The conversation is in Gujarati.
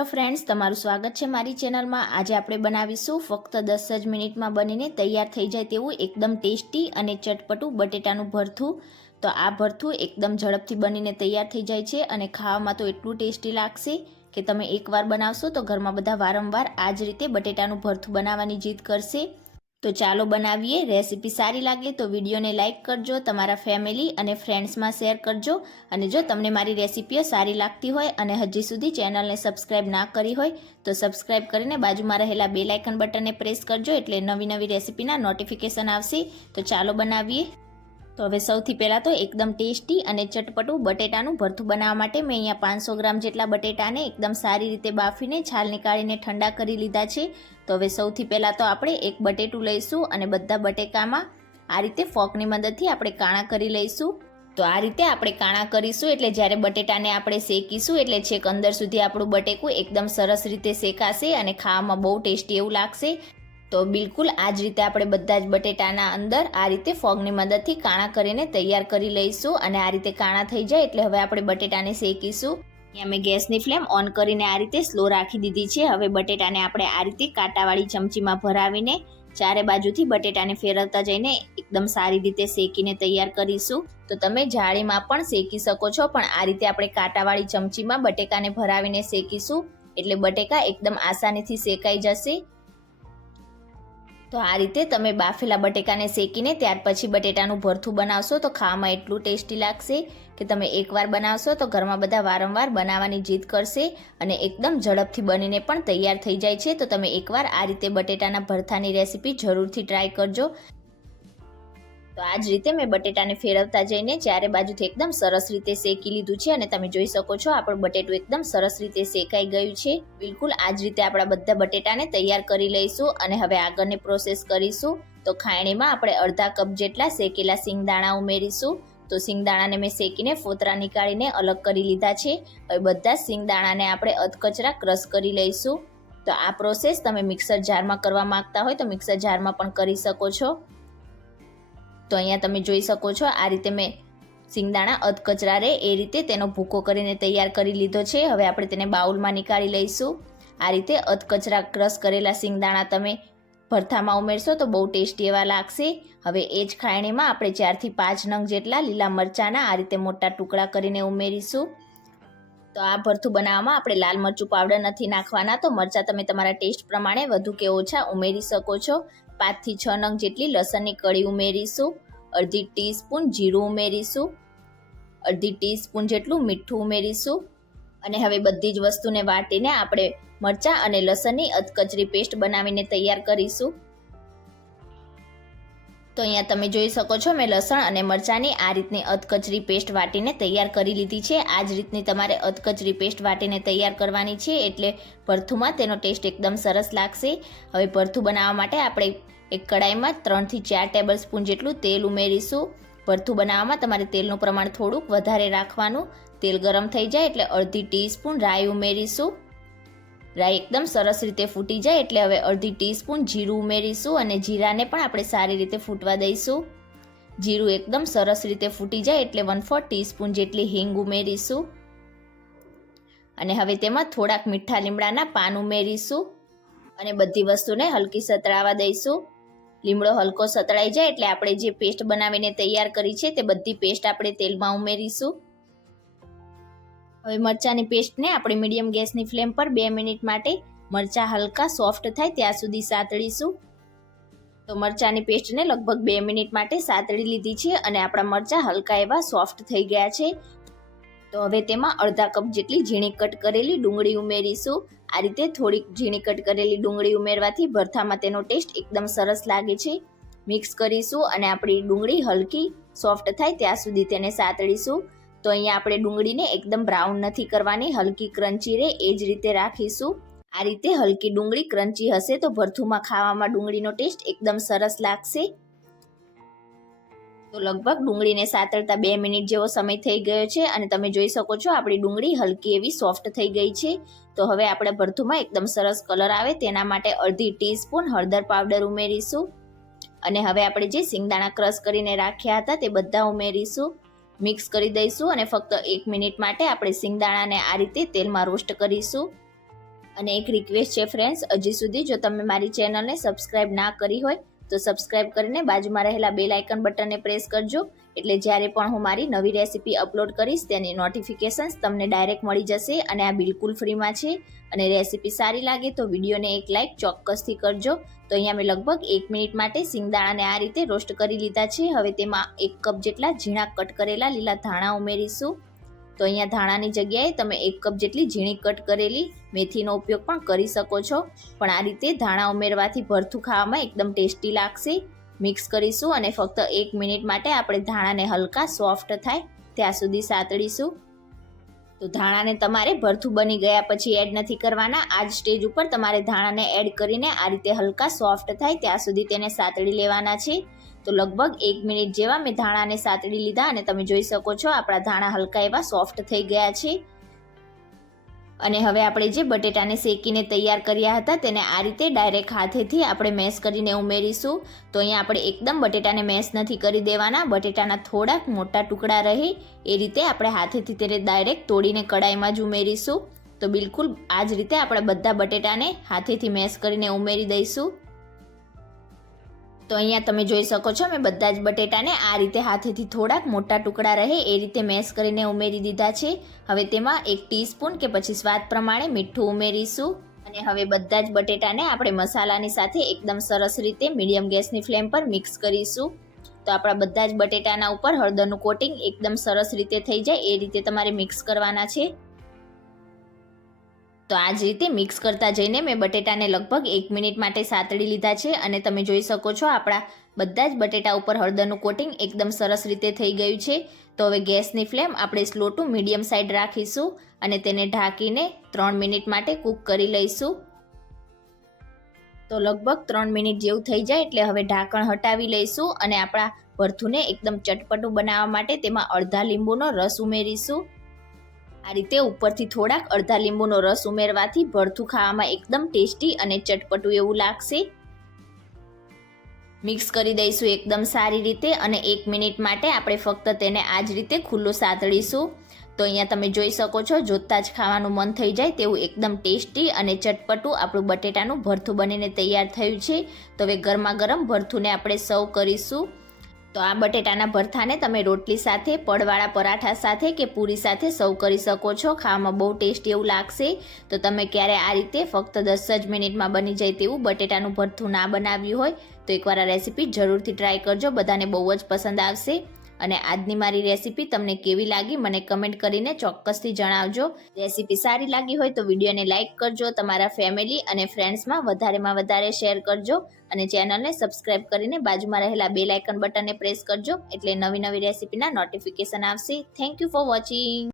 હેલો ફ્રેન્ડ્સ, તમારું સ્વાગત છે મારી ચેનલમાં। આજે આપણે બનાવીશું ફક્ત 10 જ મિનિટમાં બનીને તૈયાર થઈ જાય તેવું એકદમ ટેસ્ટી અને ચટપટું બટેટાનું ભરથું। તો આ ભરથું એકદમ ઝડપથી બનીને તૈયાર થઈ જાય છે અને ખાવામાં તો એટલું ટેસ્ટી લાગશે કે તમે એકવાર બનાવશો તો ઘરમાં બધા વારંવાર આ જ રીતે બટેટાનું ભરથું બનાવવાની જીદ કરશે। તો ચાલો બનાવીએ। રેસીપી સારી લાગે તો વિડીયોને લાઇક કરજો, તમારા ફેમિલી અને ફ્રેન્ડ્સમાં શેર કરજો। અને જો તમને મારી રેસીપીઓ સારી લાગતી હોય અને હજી સુધી ચેનલને સબસ્ક્રાઇબ ના કરી હોય તો સબસ્ક્રાઇબ કરીને બાજુમાં રહેલા બેલ આઇકન બટનને પ્રેસ કરજો, એટલે નવી નવી રેસીપીના નોટિફિકેશન આવશે। તો ચાલો બનાવીએ। તો હવે સૌથી પહેલાં તો એકદમ ટેસ્ટી અને ચટપટું બટેટાનું ભરથું બનાવવા માટે મેં અહીંયા 500 ગ્રામ જેટલા બટેટાને એકદમ સારી રીતે બાફીને છાલ નીકાળીને ઠંડા કરી લીધા છે। તો હવે સૌથી પહેલાં તો આપણે એક બટેટું લઈશું અને બધા બટેકામાં આ રીતે ફોકની મદદથી આપણે કાણા કરી લઈશું। તો આ રીતે આપણે કાણા કરીશું એટલે જ્યારે બટેટાને આપણે શેકીશું એટલે છેક અંદર સુધી આપણું બટેકું એકદમ સરસ રીતે શેકાશે અને ખાવામાં બહુ ટેસ્ટી એવું લાગશે। તો બિલકુલ આ જ રીતે આપણે બધા જ બટેટાના અંદર આ રીતે ફોગની મદદથી કાણા કરીને તૈયાર કરી લઈશું। અને આ રીતે કાણા થઈ જાય એટલે હવે આપણે બટેટાને શેકીશું। અહીંયા મેં ગેસની ફ્લેમ ઓન કરીને આ રીતે સ્લો રાખી દીધી છે। હવે બટેટાને આપણે આ રીતે કાંટાવાળી ચમચીમાં ભરાવીને ચારે બાજુથી બટેટાને ફેરવતા જઈને એકદમ સારી રીતે શેકીને તૈયાર કરીશું। તો તમે જાળીમાં પણ શેકી શકો છો, પણ આ રીતે આપણે કાંટાવાળી ચમચીમાં બટેકાને ભરાવીને શેકીશું એટલે બટેકા એકદમ આસાનીથી શેકાઈ જશે। તો આ રીતે તમે બાફેલા બટેકાને શેકીને ત્યાર પછી બટેટાનું ભરથું બનાવશો તો ખાવામાં એટલું ટેસ્ટી લાગશે કે તમે એકવાર બનાવશો તો ઘરમાં બધા વારંવાર બનાવવાની જીદ કરશે અને એકદમ ઝડપથી બનીને પણ તૈયાર થઈ જાય છે। તો તમે એકવાર આ રીતે બટેટાના ભરથાની રેસીપી જરૂરથી ટ્રાય કરજો। તો આ જ રીતે મેં બટેટાને ફેરવતા જઈને ચારે બાજુથી એકદમ સરસ રીતે શેકી લીધું છે અને તમે જોઈ શકો છો આપણું બટેટું એકદમ સરસ રીતે શેકાઈ ગયું છે। બિલકુલ આ જ રીતે આપણા બધા બટેટાને તૈયાર કરી લઈશું અને હવે આગળની પ્રોસેસ કરીશું। તો ખાયણીમાં આપણે અડધા કપ જેટલા શેકેલા સિંગદાણા ઉમેરીશું। તો સિંગદાણાને મેં શેકીને ફોતરા નીકાળીને અલગ કરી લીધા છે। હવે બધા સિંગદાણાને આપણે અધકચરા ક્રશ કરી લઈશું। તો આ પ્રોસેસ તમે મિક્સર જારમાં કરવા માંગતા હોય તો મિક્સર જારમાં પણ કરી શકો છો। તો અહીંયા તમે જોઈ શકો છો આ રીતે મેં સિંગદાણા અધકચરા રહે એ રીતે તેનો ભૂકો કરીને તૈયાર કરી લીધો છે। હવે આપણે તેને બાઉલમાં નીકાળી લઈશું। આ રીતે અધકચરા ક્રશ કરેલા સિંગદાણા તમે ભરથામાં ઉમેરશો તો બહુ ટેસ્ટી એવા લાગશે। હવે એ જ ખાયણીમાં આપણે 4 થી 5 નંગ જેટલા લીલા મરચાંના આ રીતે મોટા ટુકડા કરીને ઉમેરીશું। તો આ ભરથું બનાવવામાં આપણે લાલ મરચું પાવડર નથી નાખવાના, તો મરચાં તમે તમારા ટેસ્ટ પ્રમાણે વધુ કે ઓછા ઉમેરી શકો છો। 5 થી 6 નંગ જેટલી લસણની કળી ઉમેરીશું। અડધી ટીસ્પૂન જીરું ઉમેરીશું। અડધી ટીસ્પૂન જેટલું મીઠું ઉમેરીશું અને હવે બધી જ વસ્તુને વાટીને આપણે મરચાં અને લસણની અધકચરી પેસ્ટ બનાવીને તૈયાર કરીશું। તો અહીંયા તમે જોઈ શકો છો મેં લસણ અને મરચાંની આ રીતની અધકચરી પેસ્ટ વાટીને તૈયાર કરી લીધી છે। આ જ રીતની તમારે અધકચરી પેસ્ટ વાટીને તૈયાર કરવાની છે એટલે ભરથુંમાં તેનો ટેસ્ટ એકદમ સરસ લાગશે। હવે ભરથું બનાવવા માટે આપણે એક કડાઈમાં 3 થી 4 ટેબલ સ્પૂન જેટલું તેલ ઉમેરીશું। ભરથું બનાવવામાં તમારે તેલનું પ્રમાણ થોડુંક વધારે રાખવાનું। તેલ ગરમ થઈ જાય એટલે અડધી ટીસ્પૂન રાઈ ઉમેરીશું। રાઈ એકદમ સરસ રીતે ફૂટી જાય એટલે હવે અડધી ટીસ્પૂન જીરું ઉમેરીશું અને જીરાને પણ આપણે સારી રીતે ફૂટવા દઈશું। જીરું એકદમ સરસ રીતે ફૂટી જાય એટલે 1/4 ટીસ્પૂન જેટલી હિંગ ઉમેરીશું અને હવે તેમાં થોડાક મીઠા લીમડાના પાન ઉમેરીશું અને બધી વસ્તુને હલકી સતળાવા દઈશું। લીમડો હલકો સતળાઈ જાય એટલે આપણે જે પેસ્ટ બનાવીને તૈયાર કરી છે તે બધી પેસ્ટ આપણે તેલમાં ઉમેરીશું। હવે મરચાંની પેસ્ટને આપણે મીડિયમ ગેસની ફ્લેમ પર 2 મિનિટ માટે મરચાં હલકા સોફ્ટ થાય ત્યાં સુધી સાતળીશું। તો મરચાંની પેસ્ટને લગભગ 2 મિનિટ માટે સાતળી લીધી છે અને આપણા મરચાં હલકા એવા સોફ્ટ થઈ ગયા છે। તો હવે તેમાં અડધા કપ જેટલી ઝીણી કટ કરેલી ડુંગળી ઉમેરીશું। આ રીતે થોડીક ઝીણી કટ કરેલી ડુંગળી ઉમેરવાથી ભરથામાં તેનો ટેસ્ટ એકદમ સરસ લાગે છે। મિક્સ કરીશું અને આપણી ડુંગળી હલકી સોફ્ટ થાય ત્યાં સુધી તેને સાતળીશું। તો અહીંયા આપણે ડુંગળીને એકદમ બ્રાઉન નથી કરવાની, હલકી ક્રન્ચી રહે એ જ રીતે રાખીશું। આ રીતે હલકી ડુંગળી ક્રન્ચી હશે તો ભરથુંમાં ખાવામાં ડુંગળીનો ટેસ્ટ એકદમ સરસ લાગશે। તો લગભગ ડુંગળીને સાતળતા 2 મિનિટ જેવો સમય થઈ ગયો છે અને તમે જોઈ શકો છો આપણી ડુંગળી હલકી એવી સોફ્ટ થઈ ગઈ છે। તો હવે આપણે ભરથુંમાં એકદમ સરસ કલર આવે તેના માટે અડધી ટીસ્પૂન હળદર પાવડર ઉમેરીશું અને હવે આપણે જે સિંગદાણા ક્રશ કરીને રાખ્યા હતા તે બધા ઉમેરીશું। મિક્સ કરી દઈશું અને ફક્ત 1 મિનિટ માટે આપણે સિંગદાણાને આ રીતે તેલમાં રોસ્ટ કરીશું। અને એક રિક્વેસ્ટ છે ફ્રેન્ડ્સ, હજી સુધી જો તમે મારી ચેનલને સબસ્ક્રાઇબ ના કરી હોય તો સબસ્ક્રાઇબ કરીને બાજુમાં રહેલા બેલ આઇકન બટનને પ્રેસ કરજો, એટલે જ્યારે પણ હું મારી નવી રેસીપી અપલોડ કરીશ તેની નોટિફિકેશન્સ તમને ડાયરેક્ટ મળી જશે. અને આ બિલકુલ ફ્રીમાં છે. અને રેસીપી સારી લાગે તો વિડીયોને એક લાઇક ચોક્કસથી કરજો. તો અહીંયા મેં લગભગ 1 મિનિટ માટે સિંગદાણાને આ રીતે રોસ્ટ કરી લીધા છે. હવે તેમાં 1 કપ જેટલા ઝીણા કટ કરેલા લીલા ધાણા ઉમેરીશું. તો અહીંયા ધાણાની જગ્યાએ તમે 1 કપ જેટલી ઝીણી કટ કરેલી મેથીનો ઉપયોગ પણ કરી શકો છો. પણ આ રીતે ધાણા ઉમેરવાથી ભરથું ખાવામાં એકદમ ટેસ્ટી લાગશે. મિક્સ કરીશું અને ફક્ત 1 મિનિટ માટે આપણે ધાણાને હલકા સોફ્ટ થાય ત્યાં સુધી સાતળીશું. તો ધાણાને તમારે ભરથું બની ગયા પછી એડ નથી કરવાના. આ જ સ્ટેજ ઉપર તમારે ધાણાને એડ કરીને આ રીતે હલકા સોફ્ટ થાય ત્યાં સુધી તેને સાતળી લેવાના છે. તો લગભગ 1 મિનિટ જેવા મેં ધાણાને સાતળી લીધા અને તમે જોઈ શકો છો આપણા ધાણા હલકા એવા સોફ્ટ થઈ ગયા છે. અને હવે આપણે જે બટેટાને શેકીને તૈયાર કર્યા હતા તેને આ રીતે ડાયરેક્ટ હાથેથી આપણે મેશ કરીને ઉમેરીશું. તો અહીંયા આપણે એકદમ બટેટાને મેશ નથી કરી દેવાના. બટેટાના થોડાક મોટા ટુકડા રહે એ રીતે આપણે હાથેથી તેને ડાયરેક્ટ તોડીને કડાઈમાં જ ઉમેરીશું. તો બિલકુલ આ જ રીતે આપણે બધા બટેટાને હાથેથી મેશ કરીને ઉમેરી દઈશું. તો અહીંયા તમે જોઈ શકો છો મેં બધા જ બટેટાને આ રીતે હાથેથી થોડાક મોટા ટુકડા રહે એ રીતે મેશ કરીને ઉમેરી દીધા છે. હવે તેમાં 1 ટીસ્પૂન કે પછી સ્વાદ પ્રમાણે મીઠું ઉમેરીશું. અને હવે બધા જ બટેટાને આપણે મસાલાની સાથે એકદમ સરસ રીતે મીડિયમ ગેસની ફ્લેમ પર મિક્સ કરીશું. તો આપણા બધા જ બટેટાના ઉપર હળદરનું કોટિંગ એકદમ સરસ રીતે થઈ જાય એ રીતે તમારે મિક્સ કરવાના છે. તો આ જ રીતે મિક્સ કરતા જઈને મેં બટેટાને લગભગ 1 મિનિટ માટે સાતળી લીધા છે. અને તમે જોઈ શકો છો આપણા બધા જ બટેટા ઉપર હળદરનું કોટિંગ એકદમ સરસ રીતે થઈ ગયું છે. તો હવે ગેસની ફ્લેમ આપણે સ્લો ટુ મીડિયમ સાઈડ રાખીશું અને તેને ઢાંકીને 3 મિનિટ માટે કૂક કરી લઈશું. તો લગભગ 3 મિનિટ જેવું થઈ જાય એટલે હવે ઢાંકણ હટાવી લઈશું અને આપણા ભરથુંને એકદમ ચટપટું બનાવવા માટે તેમાં અડધા લીંબુનો રસ ઉમેરીશું. આ રીતે ઉપરથી થોડાક અડધા લીંબુનો રસ ઉમેરવાથી ભરથું ખાવામાં એકદમ ટેસ્ટી અને ચટપટું એવું લાગશે. મિક્સ કરી દઈશું એકદમ સારી રીતે અને 1 મિનિટ માટે આપણે ફક્ત તેને આ જ રીતે ખુલ્લું સાતળીશું. તો અહીંયા તમે જોઈ શકો છો જોતાં જ ખાવાનું મન થઈ જાય તેવું એકદમ ટેસ્ટી અને ચટપટું આપણું બટેટાનું ભરથું બનીને તૈયાર થયું છે. તો હવે ગરમા ગરમ ભરથુંને આપણે સર્વ કરીશું. તો આ બટેટાના ભરથાને તમે રોટલી સાથે, પડવાળા પરાઠા સાથે કે પૂરી સાથે સર્વ કરી શકો છો. ખાવામાં બહુ ટેસ્ટી એવું લાગશે. તો તમે ક્યારે આ રીતે ફક્ત 10 જ મિનિટમાં બની જાય તેવું બટેટાનું ભરથું ના બનાવ્યું હોય તો એકવાર આ રેસીપી જરૂરથી ટ્રાય કરજો. બધાને બહુ જ પસંદ આવશે. અને આજની મારી રેસીપી તમને કેવી લાગી મને કમેન્ટ કરીને ચોક્કસથી જણાવજો. રેસીપી સારી લાગી હોય તો વિડીયોને લાઇક કરજો, તમારા ફેમિલી અને ફ્રેન્ડ્સમાં વધારેમાં વધારે શેર કરજો અને ચેનલને સબસ્ક્રાઇબ કરીને બાજુમાં રહેલા બેલ આઇકન બટનને પ્રેસ કરજો એટલે નવી નવી રેસીપીના નોટિફિકેશન આવશે. Thank you for watching.